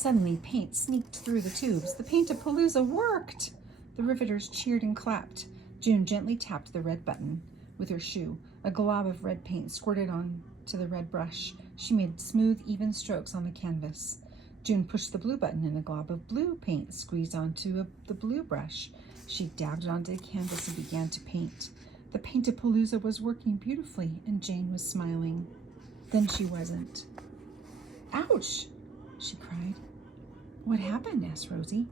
Suddenly, paint sneaked through the tubes. The Paint-A-Palooza worked! The riveters cheered and clapped. June gently tapped the red button with her shoe. A glob of red paint squirted onto the red brush. She made smooth, even strokes on the canvas. June pushed the blue button and a glob of blue paint squeezed onto the blue brush. She dabbed it onto the canvas and began to paint. The Paint-A-Palooza was working beautifully, and Jane was smiling. Then she wasn't. Ouch! She cried. What happened? Asked Rosie.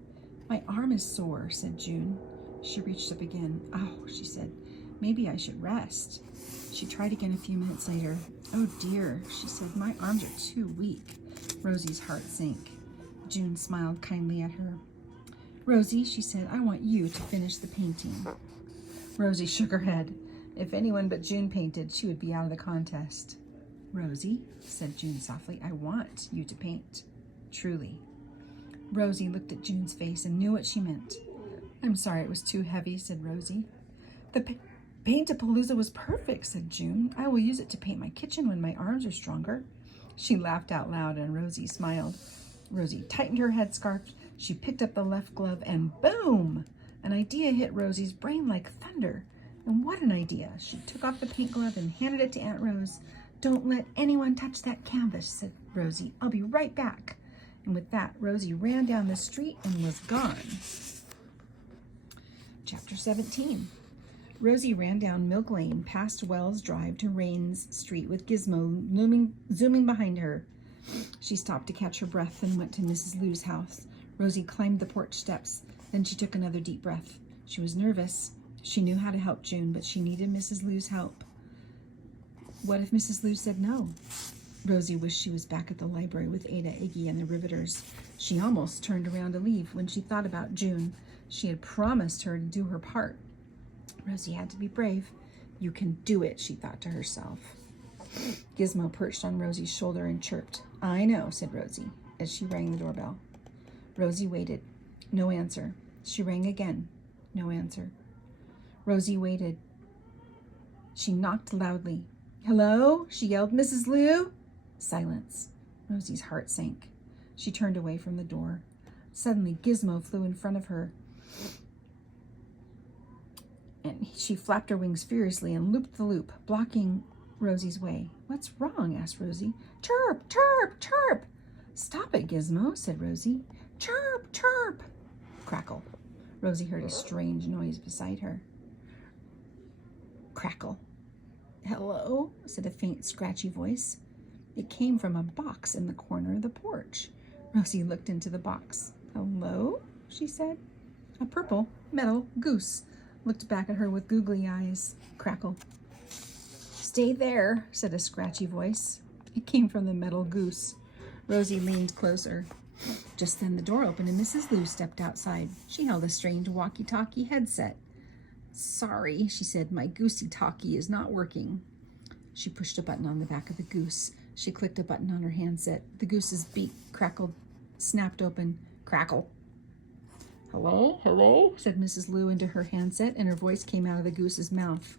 My arm is sore, said June. She reached up again. Oh, she said, maybe I should rest. She tried again a few minutes later. Oh dear, she said, my arms are too weak. Rosie's heart sank. June smiled kindly at her. Rosie, she said, I want you to finish the painting. Rosie shook her head. If anyone but June painted, she would be out of the contest. Rosie, said June softly, I want you to paint. Truly. Rosie looked at June's face and knew what she meant. I'm sorry it was too heavy, said Rosie. The Paint-A-Palooza was perfect, said June. I will use it to paint my kitchen when my arms are stronger. She laughed out loud and Rosie smiled. Rosie tightened her headscarf. She picked up the left glove and boom! An idea hit Rosie's brain like thunder. And what an idea! She took off the paint glove and handed it to Aunt Rose. Don't let anyone touch that canvas, said Rosie. I'll be right back. And with that, Rosie ran down the street and was gone. Chapter 17. Rosie ran down Milk Lane, past Wells Drive to Rains Street with Gizmo zooming behind her. She stopped to catch her breath and went to Mrs. Lou's house. Rosie climbed the porch steps. Then she took another deep breath. She was nervous. She knew how to help June, but she needed Mrs. Lou's help. What if Mrs. Lou said no? Rosie wished she was back at the library with Ada, Iggy, and the riveters. She almost turned around to leave when she thought about June. She had promised her to do her part. Rosie had to be brave. You can do it, she thought to herself. Gizmo perched on Rosie's shoulder and chirped. I know, said Rosie, as she rang the doorbell. Rosie waited. No answer. She rang again. No answer. Rosie waited. She knocked loudly. Hello? She yelled. Mrs. Lou? Silence. Rosie's heart sank. She turned away from the door. Suddenly, Gizmo flew in front of her. And she flapped her wings furiously and looped the loop, blocking Rosie's way. What's wrong? Asked Rosie. Chirp, chirp, chirp. Stop it, Gizmo, said Rosie. Chirp, chirp. Crackle. Rosie heard a strange noise beside her. Crackle. Hello, said a faint, scratchy voice. It came from a box in the corner of the porch. Rosie looked into the box. Hello, she said. A purple metal goose looked back at her with googly eyes. Crackle. Stay there, said a scratchy voice. It came from the metal goose. Rosie leaned closer. Just then the door opened and Mrs. Lou stepped outside. She held a strange walkie-talkie headset. Sorry, she said, my goosey-talkie is not working. She pushed a button on the back of the goose. She clicked a button on her handset. The goose's beak crackled, snapped open. Crackle. Hello, hello, said Mrs. Lou into her handset, and her voice came out of the goose's mouth.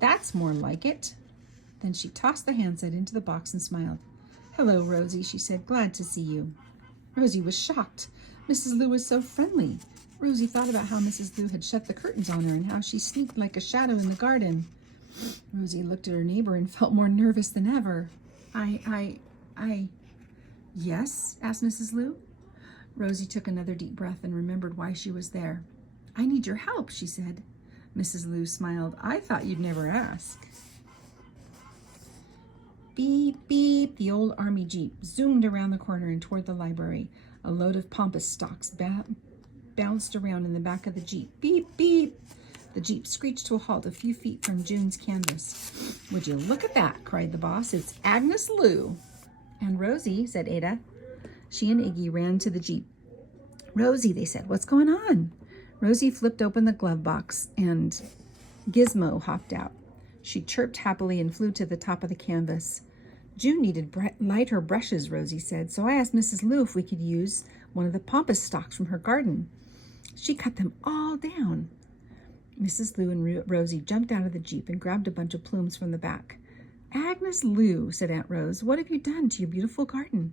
That's more like it. Then she tossed the handset into the box and smiled. Hello, Rosie, she said. Glad to see you. Rosie was shocked. Mrs. Lou was so friendly. Rosie thought about how Mrs. Lou had shut the curtains on her and how she sneaked like a shadow in the garden. Rosie looked at her neighbor and felt more nervous than ever. Yes? Asked Mrs. Lou. Rosie took another deep breath and remembered why she was there. I need your help, she said. Mrs. Lou smiled. I thought you'd never ask. Beep, beep, the old army jeep zoomed around the corner and toward the library. A load of pampas stalks bounced around in the back of the jeep. Beep, beep. The jeep screeched to a halt a few feet from June's canvas. Would you look at that, cried the boss. It's Agnes Lou. And Rosie, said Ada. She and Iggy ran to the jeep. Rosie, they said, what's going on? Rosie flipped open the glove box and Gizmo hopped out. She chirped happily and flew to the top of the canvas. June needed lighter brushes, Rosie said, so I asked Mrs. Lou if we could use one of the pampas stalks from her garden. She cut them all down. Mrs. Lou and Rosie jumped out of the jeep and grabbed a bunch of plumes from the back. Agnes Lou, said Aunt Rose, what have you done to your beautiful garden?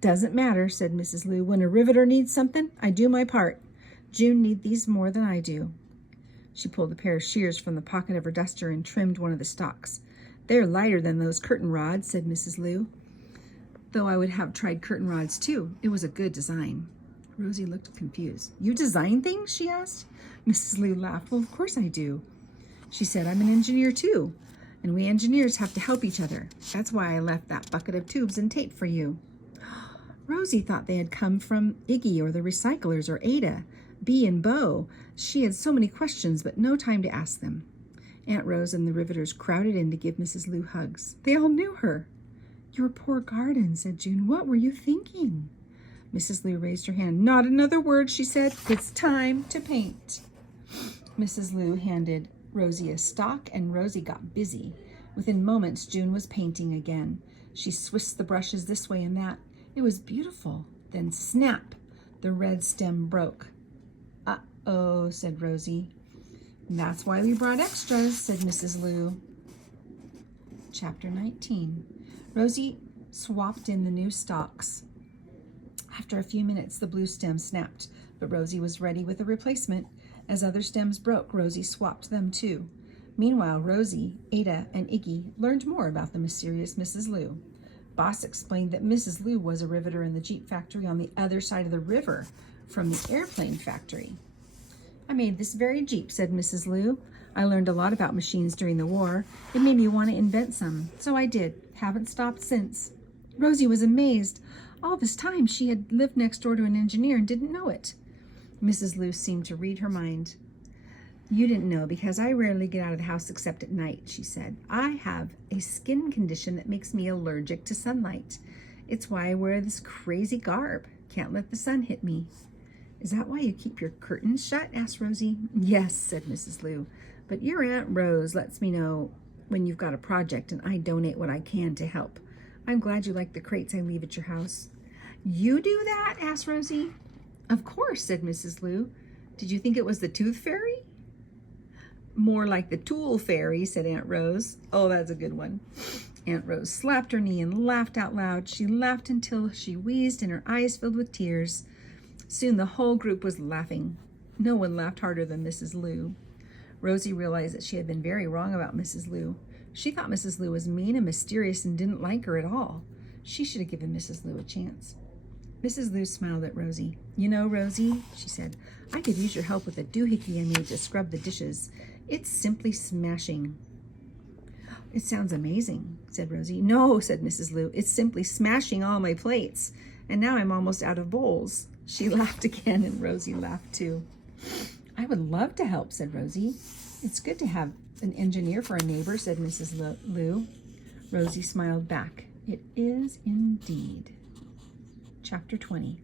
Doesn't matter, said Mrs. Lou. When a riveter needs something, I do my part. June need these more than I do. She pulled a pair of shears from the pocket of her duster and trimmed one of the stalks. They're lighter than those curtain rods, said Mrs. Lou. Though I would have tried curtain rods too. It was a good design. Rosie looked confused. You design things? She asked. Mrs. Lou laughed. Well, of course I do. She said, I'm an engineer too, and we engineers have to help each other. That's why I left that bucket of tubes and tape for you. Rosie thought they had come from Iggy or the recyclers or Ada, Bee and Bo. She had so many questions, but no time to ask them. Aunt Rose and the riveters crowded in to give Mrs. Lou hugs. They all knew her. Your poor garden, said June. What were you thinking? Mrs. Lou raised her hand. Not another word, she said. It's time to paint. Mrs. Lou handed Rosie a stalk, and Rosie got busy. Within moments, June was painting again. She swished the brushes this way and that. It was beautiful. Then snap, the red stem broke. Uh-oh, said Rosie. That's why we brought extras, said Mrs. Lou. Chapter 19. Rosie swapped in the new stalks. After a few minutes, the blue stem snapped, but Rosie was ready with a replacement. As other stems broke, Rosie swapped them too. Meanwhile, Rosie, Ada, and Iggy learned more about the mysterious Mrs. Lou. Boss explained that Mrs. Lou was a riveter in the Jeep factory on the other side of the river from the airplane factory. I made this very Jeep, said Mrs. Lou. I learned a lot about machines during the war. It made me want to invent some, so I did. Haven't stopped since. Rosie was amazed. All this time she had lived next door to an engineer and didn't know it. Mrs. Lou seemed to read her mind. You didn't know because I rarely get out of the house except at night, she said. I have a skin condition that makes me allergic to sunlight. It's why I wear this crazy garb. Can't let the sun hit me. Is that why you keep your curtains shut? Asked Rosie. Yes, said Mrs. Lou. But your Aunt Rose lets me know when you've got a project, and I donate what I can to help. I'm glad you like the crates I leave at your house. You do that? Asked Rosie. Of course, said Mrs. Lou. Did you think it was the tooth fairy? More like the tool fairy, said Aunt Rose. Oh, that's a good one. Aunt Rose slapped her knee and laughed out loud. She laughed until she wheezed and her eyes filled with tears. Soon the whole group was laughing. No one laughed harder than Mrs. Lou. Rosie realized that she had been very wrong about Mrs. Lou. She thought Mrs. Lou was mean and mysterious and didn't like her at all. She should have given Mrs. Lou a chance. Mrs. Lou smiled at Rosie. You know, Rosie, she said, I could use your help with a doohickey I made to scrub the dishes. It's simply smashing. It sounds amazing, said Rosie. No, said Mrs. Lou, it's simply smashing all my plates. And now I'm almost out of bowls. She laughed again, and Rosie laughed too. I would love to help, said Rosie. It's good to have an engineer for a neighbor, said Mrs. Lou. Rosie smiled back. It is indeed. Chapter 20.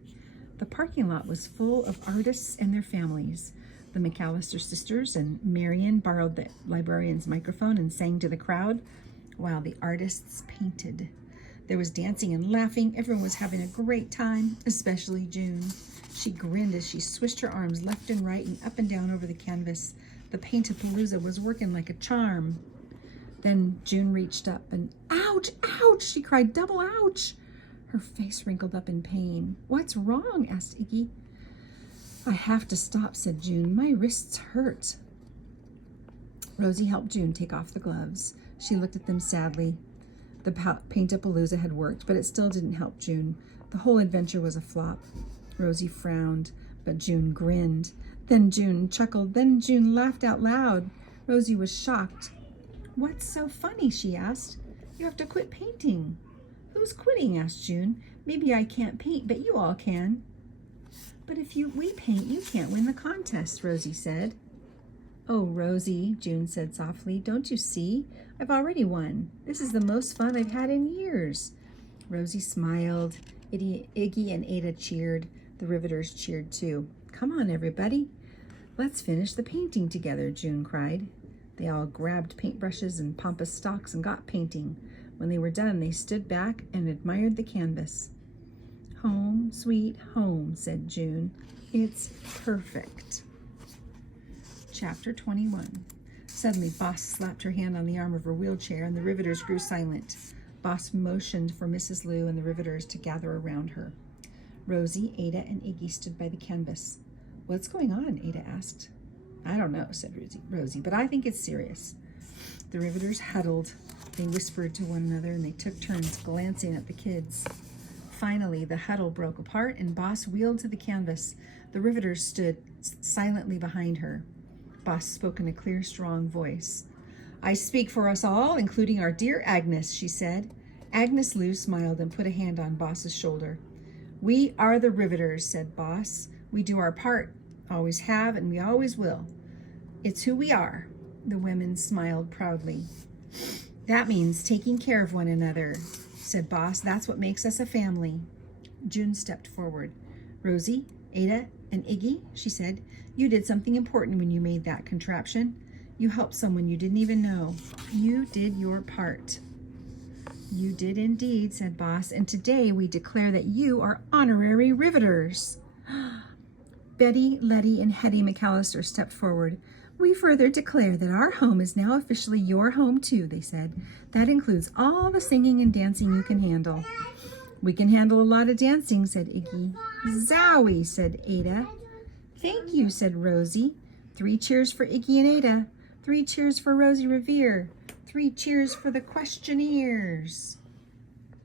The parking lot was full of artists and their families. The McAllister sisters and Marion borrowed the librarian's microphone and sang to the crowd while the artists painted. There was dancing and laughing. Everyone was having a great time, especially June. She grinned as she swished her arms left and right and up and down over the canvas. The paint-a-palooza was working like a charm. Then June reached up and, ouch, ouch, she cried, double ouch. Her face wrinkled up in pain. What's wrong? Asked Iggy. I have to stop, said June. My wrists hurt. Rosie helped June take off the gloves. She looked at them sadly. The paint-a-palooza had worked, but it still didn't help June. The whole adventure was a flop. Rosie frowned, but June grinned. Then June chuckled. Then June laughed out loud. Rosie was shocked. What's so funny? She asked. You have to quit painting. Who's quitting? Asked June. Maybe I can't paint, but you all can. But if we paint, you can't win the contest, Rosie said. Oh, Rosie, June said softly, don't you see? I've already won. This is the most fun I've had in years. Rosie smiled. Iggy and Ada cheered. The riveters cheered too. Come on, everybody. Let's finish the painting together, June cried. They all grabbed paintbrushes and pompous stalks and got painting. When they were done, they stood back and admired the canvas. Home, sweet home, said June. It's perfect. Chapter 21. Suddenly, Boss slapped her hand on the arm of her wheelchair, and the riveters grew silent. Boss motioned for Mrs. Lou and the riveters to gather around her. Rosie, Ada, and Iggy stood by the canvas. "What's going on?" Ada asked. "I don't know," said Rosie, "but I think it's serious." The riveters huddled. They whispered to one another, and they took turns glancing at the kids. Finally, the huddle broke apart, and Boss wheeled to the canvas. The riveters stood silently behind her. Boss spoke in a clear, strong voice. "I speak for us all, including our dear Agnes," she said. Agnes Lou smiled and put a hand on Boss's shoulder. "We are the riveters," said Boss. "We do our part, always have, and we always will. It's who we are." The women smiled proudly. "That means taking care of one another," said Boss. "That's what makes us a family." June stepped forward. "Rosie, Ada, and Iggy," she said, "you did something important when you made that contraption. You helped someone you didn't even know. You did your part." "You did indeed," said Boss, "and today we declare that you are honorary riveters." Betty, Letty, and Hetty McAllister stepped forward. "We further declare that our home is now officially your home too," they said. "That includes all the singing and dancing you can handle." "We can handle a lot of dancing," said Iggy. "Zowie," said Ada. "Thank you," said Rosie. 3 cheers for Iggy and Ada. 3 cheers for Rosie Revere. 3 cheers for the questionnaires.